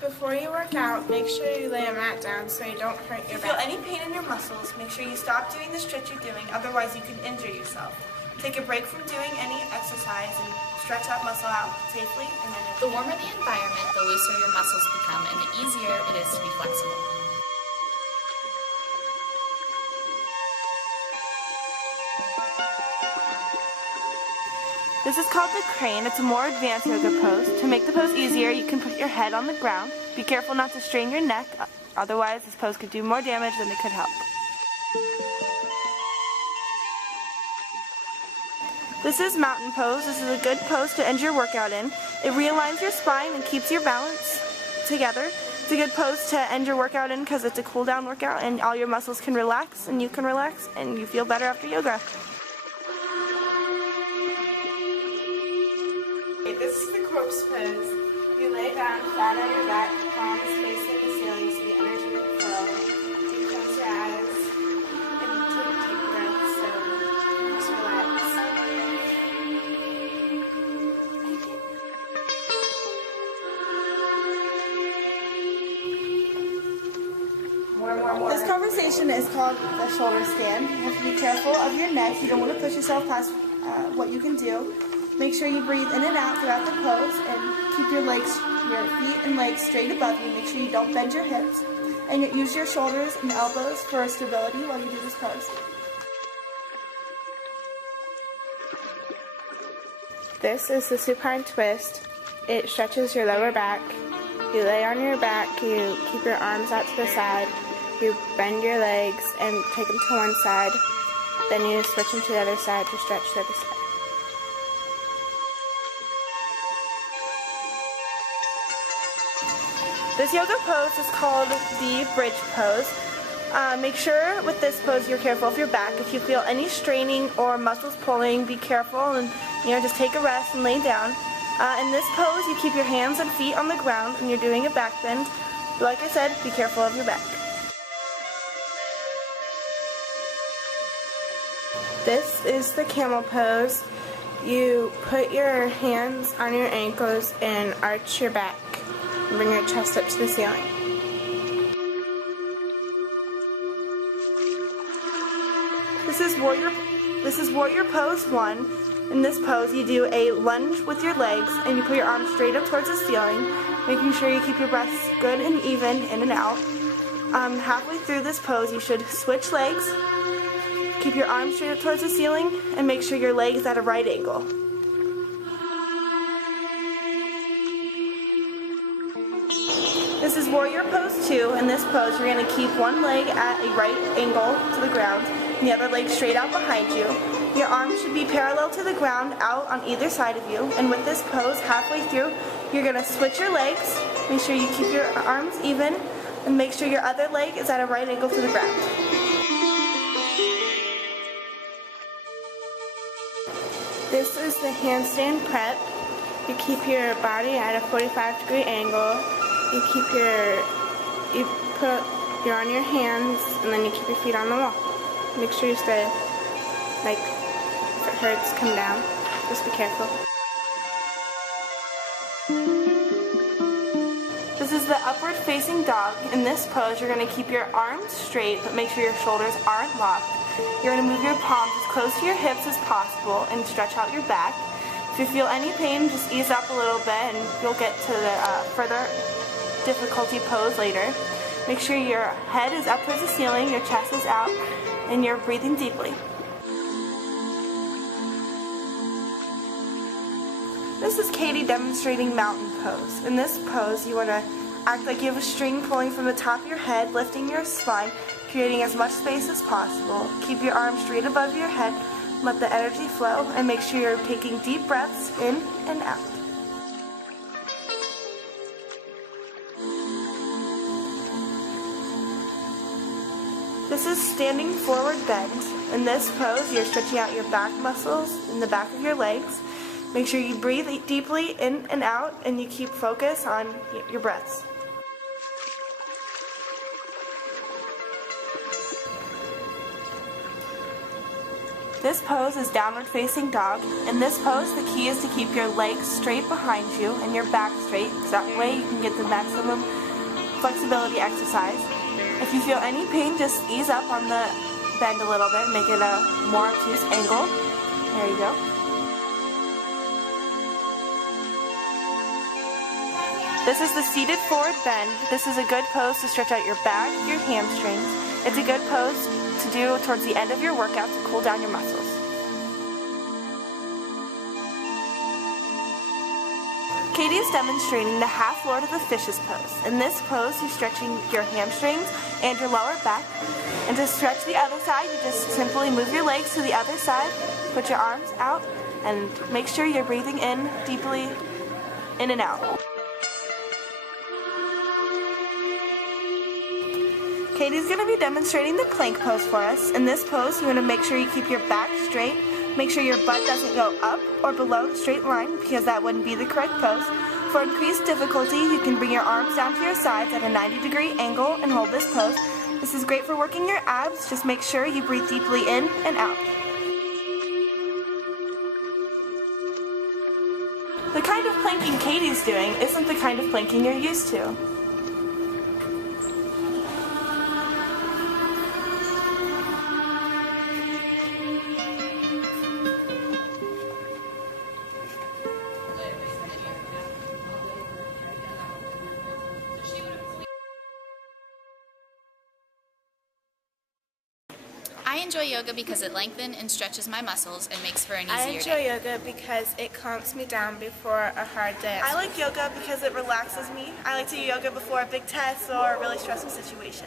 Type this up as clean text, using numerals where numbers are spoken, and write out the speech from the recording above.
Before you work out, make sure you lay a mat down so you don't hurt your back. If you feel any pain in your muscles, make sure you stop doing the stretch you're doing, otherwise you can injure yourself. Take a break from doing any exercise and stretch that muscle out safely. And then the warmer the environment, the looser your muscles become and the easier it is to be flexible. This is called the crane. It's a more advanced yoga pose. To make the pose easier, you can put your head on the ground. Be careful not to strain your neck, otherwise this pose could do more damage than it could help. This is mountain pose. This is a good pose to end your workout in. It realigns your spine and keeps your balance together. It's a good pose to end your workout in because it's a cool down workout and all your muscles can relax and you can relax and you feel better after yoga. This is the corpse pose. You lay down flat on your back, palms facing the ceiling so the energy can flow. You close your eyes and take deep breaths, so just relax. This conversation is called the shoulder stand. You have to be careful of your neck. You don't want to push yourself past what you can do. Make sure you breathe in and out throughout the pose and keep your feet and legs straight above you. Make sure you don't bend your hips. And use your shoulders and elbows for stability while you do this pose. This is the supine twist. It stretches your lower back. You lay on your back, you keep your arms out to the side, you bend your legs and take them to one side, then you switch them to the other side to stretch to the other side. This yoga pose is called the bridge pose. Make sure with this pose you're careful of your back. If you feel any straining or muscles pulling, be careful and just take a rest and lay down. In this pose you keep your hands and feet on the ground and you're doing a back bend. But like I said, be careful of your back. This is the camel pose. You put your hands on your ankles and arch your back. Bring your chest up to the ceiling. This is warrior pose 1. In this pose you do a lunge with your legs and you put your arms straight up towards the ceiling, making sure you keep your breaths good and even in and out. Halfway through this pose you should switch legs, keep your arms straight up towards the ceiling, and make sure your leg is at a right angle. This is warrior pose 2. In this pose, you're going to keep one leg at a right angle to the ground and the other leg straight out behind you. Your arms should be parallel to the ground out on either side of you. And with this pose, halfway through, you're going to switch your legs. Make sure you keep your arms even and make sure your other leg is at a right angle to the ground. This is the handstand prep. You keep your body at a 45-degree angle. You're on your hands and then you keep your feet on the wall. Make sure you stay, if it hurts, come down. Just be careful. This is the upward facing dog. In this pose, you're going to keep your arms straight, but make sure your shoulders aren't locked. You're going to move your palms as close to your hips as possible and stretch out your back. If you feel any pain, just ease up a little bit and you'll get to the further difficulty pose later. Make sure your head is up towards the ceiling, your chest is out, and you're breathing deeply. This is Katie demonstrating mountain pose. In this pose, you want to act like you have a string pulling from the top of your head, lifting your spine, creating as much space as possible. Keep your arms straight above your head, let the energy flow, and make sure you're taking deep breaths in and out. This is standing forward bend. In this pose, you're stretching out your back muscles in the back of your legs. Make sure you breathe deeply in and out, and you keep focus on your breaths. This pose is downward facing dog. In this pose, the key is to keep your legs straight behind you and your back straight, so that way you can get the maximum flexibility exercise. If you feel any pain, just ease up on the bend a little bit and make it a more obtuse angle. There you go. This is the seated forward bend. This is a good pose to stretch out your back, your hamstrings. It's a good pose to do towards the end of your workout to cool down your muscles. Katie is demonstrating the half lord of the fishes pose. In this pose, you're stretching your hamstrings and your lower back. And to stretch the other side, you just simply move your legs to the other side, put your arms out, and make sure you're breathing in deeply, in and out. Katie's going to be demonstrating the plank pose for us. In this pose, you want to make sure you keep your back straight. Make sure your butt doesn't go up or below the straight line because that wouldn't be the correct pose. For increased difficulty, you can bring your arms down to your sides at a 90-degree angle and hold this pose. This is great for working your abs. Just make sure you breathe deeply in and out. The kind of planking Katie's doing isn't the kind of planking you're used to. I enjoy yoga because it lengthens and stretches my muscles and makes for an I easier enjoy day. yoga because it calms me down before a hard day. I like yoga because it relaxes me. I like to do yoga before a big test or a really stressful situation.